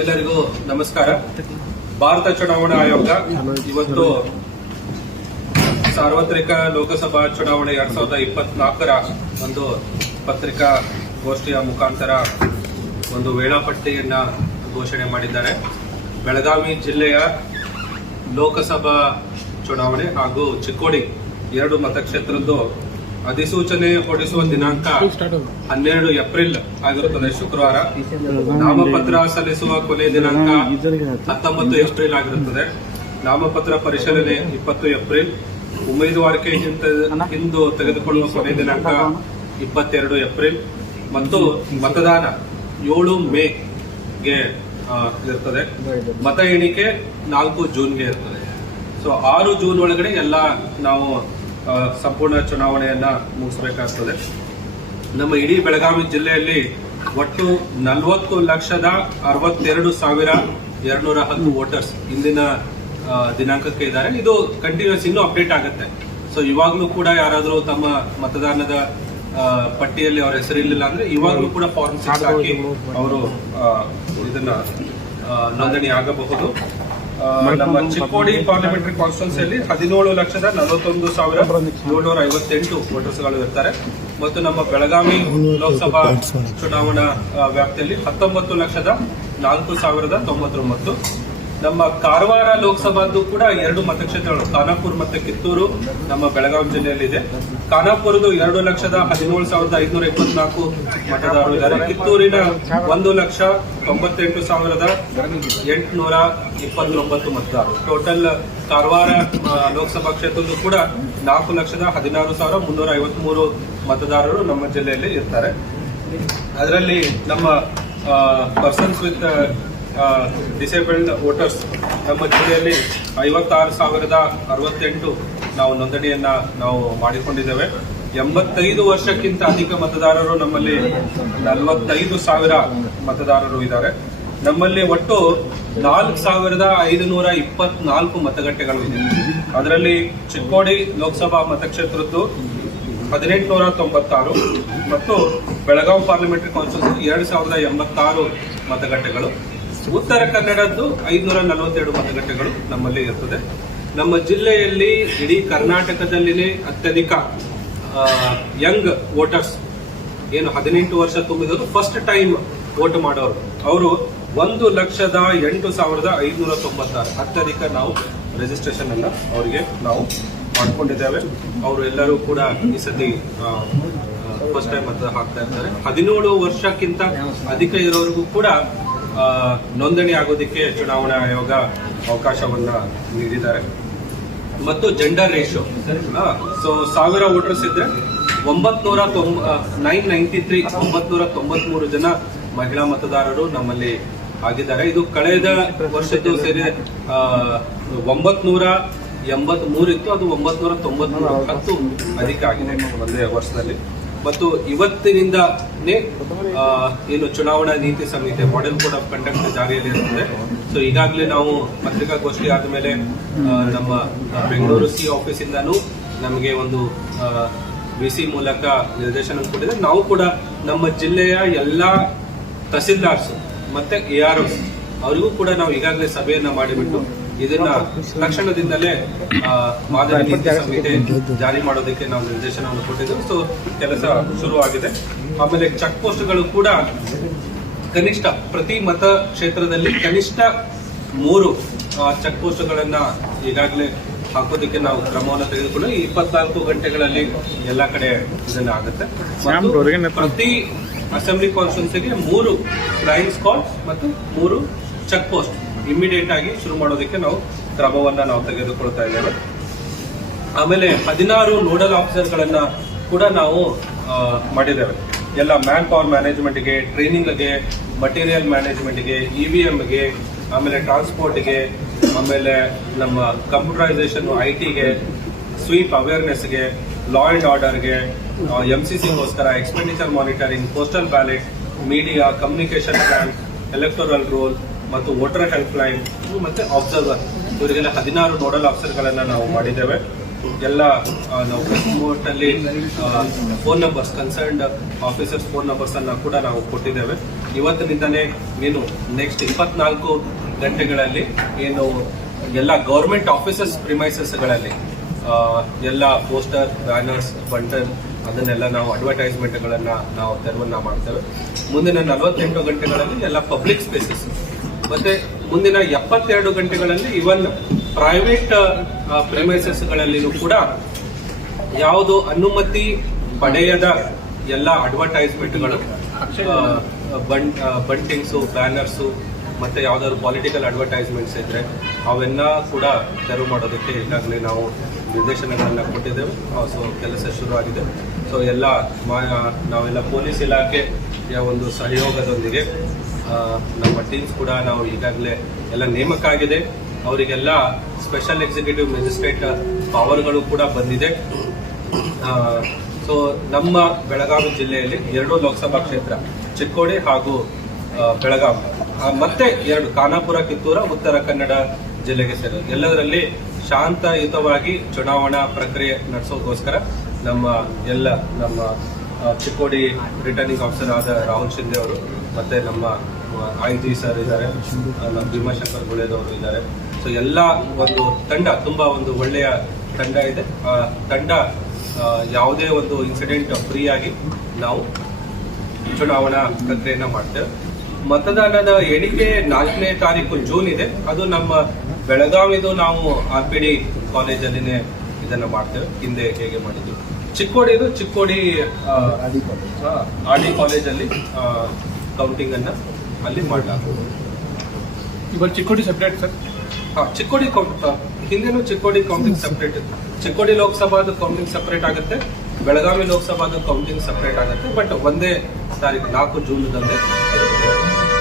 ಎಲ್ಲರಿಗೂ ನಮಸ್ಕಾರ. ಭಾರತ ಚುನಾವಣಾ ಆಯೋಗ ಇವತ್ತು ಸಾರ್ವತ್ರಿಕ ಲೋಕಸಭಾ ಚುನಾವಣೆ ಎರಡ್ ಸಾವಿರದ ಇಪ್ಪತ್ನಾಲ್ಕರ ಒಂದು ಪತ್ರಿಕಾ ಗೋಷ್ಠಿಯ ಮುಖಾಂತರ ಒಂದು ವೇಳಾಪಟ್ಟಿಯನ್ನ ಘೋಷಣೆ ಮಾಡಿದ್ದಾರೆ. ಬೆಳಗಾವಿ ಜಿಲ್ಲೆಯ ಲೋಕಸಭಾ ಚುನಾವಣೆ ಹಾಗೂ ಚಿಕ್ಕೋಡಿ ಎರಡು ಮತಕ್ಷೇತ್ರದ್ದು ಅಧಿಸೂಚನೆ ಹೊರಡಿಸುವ ದಿನಾಂಕ ಹನ್ನೆರಡು ಏಪ್ರಿಲ್ ಆಗಿರುತ್ತದೆ. ಶುಕ್ರವಾರ. ನಾಮಪತ್ರ ಸಲ್ಲಿಸುವ ಕೊನೆ ದಿನಾಂಕ ಹತ್ತೊಂಬತ್ತು ಏಪ್ರಿಲ್ ಆಗಿರುತ್ತದೆ. ನಾಮಪತ್ರ ಪರಿಶೀಲನೆ ಇಪ್ಪತ್ತು ಏಪ್ರಿಲ್. ಉಮೇದುವಾರಿಕೆ ಇಂದು ಹಿಂದು ತೆಗೆದುಕೊಳ್ಳುವ ಕೊನೆ ದಿನಾಂಕ ಇಪ್ಪತ್ತೆರಡು ಏಪ್ರಿಲ್. ಮತ್ತು ಮತದಾನ ಏಳು ಮೇಗೆ ಇರ್ತದೆ ಮತ ಎಣಿಕೆ ನಾಲ್ಕು ಜೂನ್ಗೆ ಇರ್ತದೆ ಸೊ ಆರು ಜೂನ್ ಒಳಗಡೆ ಎಲ್ಲ ನಾವು ಸಂಪೂರ್ಣ ಚುನಾವಣೆಯನ್ನ ಮುಗಿಸಬೇಕಾಗ್ತದೆ. ನಮ್ಮ ಇಡೀ ಬೆಳಗಾವಿ ಜಿಲ್ಲೆಯಲ್ಲಿ ಒಟ್ಟು ನಲವತ್ತು ಲಕ್ಷದ ಅರವತ್ತೆರಡು ಸಾವಿರ ಎರಡ್ನೂರ ಹತ್ತು ವೋಟರ್ಸ್ ಇಂದಿನ ದಿನಾಂಕಕ್ಕೆ ಇದ್ದಾರೆ. ಇದು ಕಂಟಿನ್ಯೂಸ್ ಇನ್ನೂ ಅಪ್ಡೇಟ್ ಆಗುತ್ತೆ. ಸೊ ಇವಾಗಲೂ ಕೂಡ ಯಾರಾದರೂ ತಮ್ಮ ಮತದಾನದ ಪಟ್ಟಿಯಲ್ಲಿ ಅವ್ರ ಹೆಸರಿರಲಿಲ್ಲ ಅಂದ್ರೆ ಇವಾಗಲೂ ಕೂಡ ಫಾರ್ಮ್ ಸಿಕ್ಸ್ ಹಾಕಿ ಅವರು ಇದನ್ನ ನೋಂದಣಿ ಆಗಬಹುದು. ನಮ್ಮ ಚಿಕ್ಕೋಡಿ ಪಾರ್ಲಿಮೆಂಟರಿ ಕಾನ್ಸ್ಟಿಟ್ಯೂನ್ಸಿಯಲ್ಲಿ ಹದಿನೇಳು ಲಕ್ಷದ ನಲವತ್ತೊಂದು ಸಾವಿರ ಏಳ್ನೂರ ಐವತ್ತೆಂಟು ವೋಟರ್ಸ್ಗಳು ಇರ್ತಾರೆ. ಮತ್ತು ನಮ್ಮ ಬೆಳಗಾವಿ ಲೋಕಸಭಾ ಚುನಾವಣಾ ವ್ಯಾಪ್ತಿಯಲ್ಲಿ ಹತ್ತೊಂಬತ್ತು ಲಕ್ಷದ ನಾಲ್ಕು ಸಾವಿರದ ತೊಂಬತ್ತೊಂಬತ್ತು ನಮ್ಮ ಕಾರವಾರ ಲೋಕಸಭಾದ್ದು ಕೂಡ ಎರಡು ಮತಕ್ಷೇತ್ರಗಳು, ಖಾನಾಪುರ್ ಮತ್ತು ಕಿತ್ತೂರು, ನಮ್ಮ ಬೆಳಗಾವಿ ಜಿಲ್ಲೆಯಲ್ಲಿದೆ ಖಾನಾಪುರದ್ದು ಎರಡು ಲಕ್ಷದ ಹದಿನೇಳು ಸಾವಿರದ ಐದುನೂರ ಇಪ್ಪತ್ನಾಲ್ಕು ಮತದಾರರು ಇದ್ದಾರೆ. ಕಿತ್ತೂರಿನ ಒಂದು ಲಕ್ಷ ತೊಂಬತ್ತೆಂಟು ಸಾವಿರದ ಎಂಟುನೂರ ಇಪ್ಪತ್ತೊಂಬತ್ತು ಮತದಾರರು. ಟೋಟಲ್ ಕಾರವಾರ ಲೋಕಸಭಾ ಕ್ಷೇತ್ರದ್ದು ಕೂಡ ನಾಲ್ಕು ಲಕ್ಷದ ಹದಿನಾರು ಸಾವಿರ ಮುನ್ನೂರ ಐವತ್ಮೂರು ಮತದಾರರು ನಮ್ಮ ಜಿಲ್ಲೆಯಲ್ಲಿ ಇರ್ತಾರೆ. ಅದರಲ್ಲಿ ನಮ್ಮ ಪರ್ಸನ್ಸ್ ವಿತ್ ಡಿಸೇಬಲ್ಡ್ ವೋಟರ್ಸ್ ನಮ್ಮ ಜಿಲ್ಲೆಯಲ್ಲಿ ಐವತ್ತಾರು ಸಾವಿರದ ಅರವತ್ತೆಂಟು ನಾವು ನೋಂದಣಿಯನ್ನ ನಾವು ಮಾಡಿಕೊಂಡಿದ್ದೇವೆ. ಎಂಬತ್ತೈದು ವರ್ಷಕ್ಕಿಂತ ಅಧಿಕ ಮತದಾರರು ನಮ್ಮಲ್ಲಿ ನಲವತ್ತೈದು ಸಾವಿರ ಮತದಾರರು ಇದ್ದಾರೆ. ನಮ್ಮಲ್ಲಿ ಒಟ್ಟು ನಾಲ್ಕು ಸಾವಿರದ ಐದುನೂರ ಇಪ್ಪತ್ನಾಲ್ಕು ಮತಗಟ್ಟೆಗಳು ಇದೆ. ಅದರಲ್ಲಿ ಚಿಕ್ಕೋಡಿ ಲೋಕಸಭಾ ಮತಕ್ಷೇತ್ರದ್ದು ಹದಿನೆಂಟುನೂರ ತೊಂಬತ್ತಾರು ಮತ್ತು ಬೆಳಗಾವಿ ಪಾರ್ಲಿಮೆಂಟರಿ ಕಾನ್ಸ್ಟಿಟ್ಯೂನ್ಸಿ ಎರಡು ಸಾವಿರದ ಎಂಬತ್ತಾರು ಮತಗಟ್ಟೆಗಳು. ಉತ್ತರ ಕನ್ನಡದ್ದು ಐದುನೂರ ನಲವತ್ತೆರಡು ಮತಗಟ್ಟೆಗಳು ನಮ್ಮಲ್ಲಿ ಇರ್ತದೆ. ನಮ್ಮ ಜಿಲ್ಲೆಯಲ್ಲಿ ಇಡೀ ಕರ್ನಾಟಕದಲ್ಲಿನೇ ಅತ್ಯಧಿಕ ಯಂಗ್ ವೋಟರ್ಸ್ ಏನು ಹದಿನೆಂಟು ವರ್ಷ ತುಂಬಿದವರು ಫಸ್ಟ್ ಟೈಮ್ ವೋಟ್ ಮಾಡೋರು. ಅವರು ಒಂದು ಲಕ್ಷದ ಎಂಟು ಸಾವಿರದ ಐದುನೂರ ತೊಂಬತ್ತಾರು. ಅತ್ಯಧಿಕ ನಾವು ರಿಜಿಸ್ಟ್ರೇಷನ್ ಅನ್ನ ಅವರಿಗೆ ನಾವು ಮಾಡ್ಕೊಂಡಿದ್ದೇವೆ. ಅವರು ಎಲ್ಲರೂ ಕೂಡ ಈ ಸತಿ ಫಸ್ಟ್ ಟೈಮ್ ಮತ ಹಾಕ್ತಾ ಇರ್ತಾರೆ. ಹದಿನೇಳು ವರ್ಷಕ್ಕಿಂತ ಅಧಿಕ ಇರೋರಿಗೂ ಕೂಡ ನೋಂದಣಿ ಆಗೋದಕ್ಕೆ ಚುನಾವಣಾ ಆಯೋಗ ಅವಕಾಶವನ್ನ ನೀಡಿದ್ದಾರೆ. ಮತ್ತು ಜೆಂಡರ್ ರೇಷಿಯೋ ಸೊ ಸಾವಿರ ವೋಟರ್ಸ್ ಇದ್ರೆ ಒಂಬತ್ನೂರ ನೈನ್ ನೈಂಟಿ ತ್ರೀ ಒಂಬತ್ನೂರ ತೊಂಬತ್ಮೂರು ಜನ ಮಹಿಳಾ ಮತದಾರರು ನಮ್ಮಲ್ಲಿ ಆಗಿದ್ದಾರೆ. ಇದು ಕಳೆದ ವರ್ಷದ್ದು ಸೇರಿ ಒಂಬತ್ನೂರ ಎಂಬತ್ ಇತ್ತು. ಅದು ಒಂಬತ್ನೂರ ತೊಂಬತ್ಮೂರು ಹತ್ತು ಅಧಿಕ ಆಗಿದೆ ಒಂದೇ ವರ್ಷದಲ್ಲಿ. ಮತ್ತು ಇವತ್ತಿನಿಂದ ಏನು ಚುನಾವಣಾ ನೀತಿ ಸಂಹಿತೆ ಮಾಡೆಲ್ ಕೋಡ್ ಆಫ್ ಕಂಡಕ್ಟ್ ಜಾರಿಯಲ್ಲಿ ಇರುತ್ತದೆ ಸೊ ಈಗಾಗಲೇ ನಾವು ಪತ್ರಿಕಾಗೋಷ್ಠಿ ಆದಮೇಲೆ ನಮ್ಮ ಬೆಂಗಳೂರು ಸಿ ಆಫೀಸಿಂದನೂ ನಮಗೆ ಒಂದು ಬಿ ಸಿ ಮೂಲಕ ನಿರ್ದೇಶನ ಕೊಟ್ಟಿದೆ ನಾವು ಕೂಡ ನಮ್ಮ ಜಿಲ್ಲೆಯ ಎಲ್ಲ ತಹಸೀಲ್ದಾರ್ಸ್ ಮತ್ತೆ ಎ ಆರ್ ಅವರಿಗೂ ಕೂಡ ನಾವು ಈಗಾಗಲೇ ಸಭೆಯನ್ನ ಮಾಡಿಬಿಟ್ಟು ಇದನ್ನ ತಕ್ಷಣದಿಂದಲೇ ಆ, ಮಾದರಿ ನೀತಿ ಸಂಹಿತೆ ಜಾರಿ ಮಾಡೋದಕ್ಕೆ ನಾವು ನಿರ್ದೇಶನವನ್ನು ಕೊಟ್ಟಿದ್ದೇವೆ ಸೊ ಕೆಲಸ ಶುರುವಾಗಿದೆ. ಆಮೇಲೆ ಚೆಕ್ ಪೋಸ್ಟ್ಗಳು ಕೂಡ ಕನಿಷ್ಠ ಪ್ರತಿ ಮತ ಕ್ಷೇತ್ರದಲ್ಲಿ ಕನಿಷ್ಠ ಮೂರು ಚೆಕ್ ಪೋಸ್ಟ್ಗಳನ್ನ ಈಗಾಗಲೇ ಹಾಕೋದಕ್ಕೆ ನಾವು ಕ್ರಮವನ್ನು ತೆಗೆದುಕೊಂಡು ಇಪ್ಪತ್ನಾಲ್ಕು ಗಂಟೆಗಳಲ್ಲಿ ಎಲ್ಲ ಕಡೆ ಇದನ್ನ ಆಗುತ್ತೆ. ಮತ್ತು ಪ್ರತಿ ಅಸೆಂಬ್ಲಿ ಕಾನ್ಸ್ಟಿಟ್ಯೂನ್ಸಿಗೆ ಮೂರು ಕ್ರೈಮ್ ಸ್ಕಾಟ್ ಮತ್ತು ಮೂರು ಚೆಕ್ ಪೋಸ್ಟ್ ಇಮಿಡಿಯೇಟ್ ಆಗಿ ಶುರು ಮಾಡೋದಕ್ಕೆ ನಾವು ಕ್ರಮವನ್ನ ನಾವು ತೆಗೆದುಕೊಳ್ತಾ ಇದ್ದೇವೆ. ಆಮೇಲೆ ಹದಿನಾರು ನೋಡಲ್ ಆಫೀಸರ್ಗಳನ್ನ ಕೂಡ ನಾವು ಮಾಡಿದ್ದೇವೆ. ಎಲ್ಲ ಮ್ಯಾನ್ ಪವರ್ ಮ್ಯಾನೇಜ್ಮೆಂಟ್ಗೆ ಟ್ರೈನಿಂಗ್ಗೆ ಮಟೀರಿಯಲ್ ಮ್ಯಾನೇಜ್ಮೆಂಟ್ಗೆ ಇ ವಿ ಎಮ್ಗೆ ಆಮೇಲೆ ಟ್ರಾನ್ಸ್ಪೋರ್ಟ್ಗೆ ಆಮೇಲೆ ನಮ್ಮ ಕಂಪ್ಯೂಟರೈಸೇಷನ್ ಐ ಟಿಗೆ ಸ್ವೀಪ್ ಅವೇರ್ನೆಸ್ಗೆ ಲಾ ಅಂಡ್ ಆರ್ಡರ್ಗೆ M C ಸಿಗೋಸ್ಕರ expenditure monitoring postal ballot media communication plan electoral roll ಮತ್ತು ವೋಟರ್ ಹೆಲ್ಪ್ ಲೈನ್ ಮತ್ತೆ ಅಬ್ಸರ್ವರ್ ಇವರಿಗೆಲ್ಲ ಹದಿನಾರು ನೋಡಲ್ ಆಫೀಸರ್ಗಳನ್ನ ನಾವು ಮಾಡಿದ್ದೇವೆ. ಎಲ್ಲ ನಾವು phone numbers concerned officers phone numbers ಅನ್ನ ಕೂಡ ನಾವು ಕೊಟ್ಟಿದ್ದೇವೆ. ಇವತ್ತಿನಿಂದಲೇ ಏನು ನೆಕ್ಸ್ಟ್ ಇಪ್ಪತ್ನಾಲ್ಕು ಗಂಟೆಗಳಲ್ಲಿ ಏನು ಎಲ್ಲ ಗೌರ್ಮೆಂಟ್ ಆಫೀಸಸ್ ಪ್ರಿಮೈಸಸ್ಗಳಲ್ಲಿ ಎಲ್ಲ ಪೋಸ್ಟರ್ ಬ್ಯಾನರ್ಸ್ ಬಂಟನ್ ಅದನ್ನೆಲ್ಲ ನಾವು ಅಡ್ವರ್ಟೈಸ್ಮೆಂಟ್ಗಳನ್ನು ನಾವು ತೆರವನ್ನ ಮಾಡ್ತೇವೆ. ಮುಂದಿನ ನಲವತ್ತೆಂಟು ಗಂಟೆಗಳಲ್ಲಿ ಎಲ್ಲ ಪಬ್ಲಿಕ್ ಸ್ಪೇಸಸ್ ಮತ್ತೆ ಮುಂದಿನ ಎಪ್ಪತ್ತೆರಡು ಗಂಟೆಗಳಲ್ಲಿ ಇವನ್ ಪ್ರೈವೇಟ್ ಪ್ರಿಮೈಸಸ್ಗಳಲ್ಲಿನೂ ಕೂಡ ಯಾವುದು ಅನುಮತಿ ಪಡೆಯದ ಎಲ್ಲ ಅಡ್ವರ್ಟೈಸ್ಮೆಂಟ್ಗಳು ಬಂಟಿಂಗ್ಸು ಬ್ಯಾನರ್ಸು ಮತ್ತೆ ಯಾವ್ದಾದ್ರು ಪೊಲಿಟಿಕಲ್ ಅಡ್ವರ್ಟೈಸ್ಮೆಂಟ್ಸ್ ಇದ್ರೆ ಅವೆಲ್ಲ ಕೂಡ ತೆರವು ಮಾಡೋದಕ್ಕೆ ಈಗಾಗಲೇ ನಾವು ನಿರ್ದೇಶನಗಳನ್ನ ಕೊಟ್ಟಿದ್ದೇವೆ. ಸೊ ಕೆಲಸ ಶುರು ಆಗಿದೆ ಸೊ ಎಲ್ಲ ನಾವೆಲ್ಲ ಪೊಲೀಸ್ ಇಲಾಖೆಯ ಒಂದು ಸಹಯೋಗದೊಂದಿಗೆ ನಮ್ಮ ಟೀಮ್ಸ್ ಕೂಡ ನಾವು ಈಗಾಗಲೇ ಎಲ್ಲ ನೇಮಕ ಆಗಿದೆ ಅವರಿಗೆಲ್ಲ ಸ್ಪೆಷಲ್ ಎಕ್ಸಿಕ್ಯೂಟಿವ್ ಮ್ಯಾಜಿಸ್ಟ್ರೇಟ್ ಪವರ್ಗಳು ಕೂಡ ಬಂದಿದೆ. ಸೊ ನಮ್ಮ ಬೆಳಗಾವಿ ಜಿಲ್ಲೆಯಲ್ಲಿ ಎರಡು ಲೋಕಸಭಾ ಕ್ಷೇತ್ರ, ಚಿಕ್ಕೋಡಿ ಹಾಗೂ ಬೆಳಗಾವಿ ಮತ್ತೆ ಎರಡು, ಖಾನಾಪುರ, ಕಿತ್ತೂರ, ಉತ್ತರ ಕನ್ನಡ ಜಿಲ್ಲೆಗೆ ಸೇರಿದ. ಎಲ್ಲದರಲ್ಲಿ ಶಾಂತಯುತವಾಗಿ ಚುನಾವಣಾ ಪ್ರಕ್ರಿಯೆ ನಡೆಸೋದಕ್ಕೋಸ್ಕರ ನಮ್ಮ ಎಲ್ಲ ನಮ್ಮ ಚಿಕ್ಕೋಡಿ ರಿಟರ್ನಿಂಗ್ ಆಫೀಸರ್ ಆದ ರಾಹುಲ್ ಶಿಂದೆ ಅವರು, ಮತ್ತೆ ನಮ್ಮ ಐ ಜಿ ಸರ್ ಇದ್ದಾರೆ ನಮ್ಮ ಭೀಮಾಶಂಕರ್ ಗುಳೇದವರು ಇದ್ದಾರೆ. ಸೊ ಎಲ್ಲ ಒಂದು ತಂಡ, ತುಂಬಾ ಒಂದು ಒಳ್ಳೆಯ ತಂಡ ಇದೆ. ಆ ತಂಡ ಯಾವುದೇ ಒಂದು ಇನ್ಸಿಡೆಂಟ್ ಫ್ರೀ ಆಗಿ ನಾವು ಚುನಾವಣಾ ಪ್ರಕ್ರಿಯೆಯನ್ನ ಮಾಡ್ತೇವೆ. ಮತದಾನದ ಎಣಿಕೆ ನಾಲ್ಕನೇ ತಾರೀಕು ಜೂನ್ ಇದೆ. ಅದು ನಮ್ಮ ಬೆಳಗಾವಿದು ನಾವು ಆರ್ ಪಿ ಡಿ ಕಾಲೇಜಲ್ಲಿನೇ ಇದನ್ನ ಮಾಡ್ತೇವೆ. ಹಿಂದೆ ಹೇಗೆ ಮಾಡಿದ್ವಿ ಚಿಕ್ಕೋಡಿದು ಚಿಕ್ಕೋಡಿ ಆರ್ ಡಿ ಕಾಲೇಜಲ್ಲಿ ಕೌಂಟಿಂಗ್ ಅನ್ನ ಅಲ್ಲಿ ಮಾಡಲಾಗುವುದು ಇವಾಗ ಚಿಕ್ಕೋಡಿ ಸೆಪರೇಟ್ ಸರ್ ಹಾ, ಚಿಕ್ಕೋಡಿ ಕೌಂಟ್ ಹಿಂದೆನೂ ಚಿಕ್ಕೋಡಿ ಕೌಂಟಿಂಗ್ ಸೆಪರೇಟ್ ಇತ್ತು. ಚಿಕ್ಕೋಡಿ ಲೋಕಸಭಾದ ಕೌಂಟಿಂಗ್ ಸೆಪರೇಟ್ ಆಗುತ್ತೆ ಬೆಳಗಾವಿ ಲೋಕಸಭಾದ ಕೌಂಟಿಂಗ್ ಸೆಪರೇಟ್ ಆಗುತ್ತೆ ಬಟ್ ಒಂದೇ ತಾರೀಕು ನಾಲ್ಕು ಜೂನ್ದಂದೇ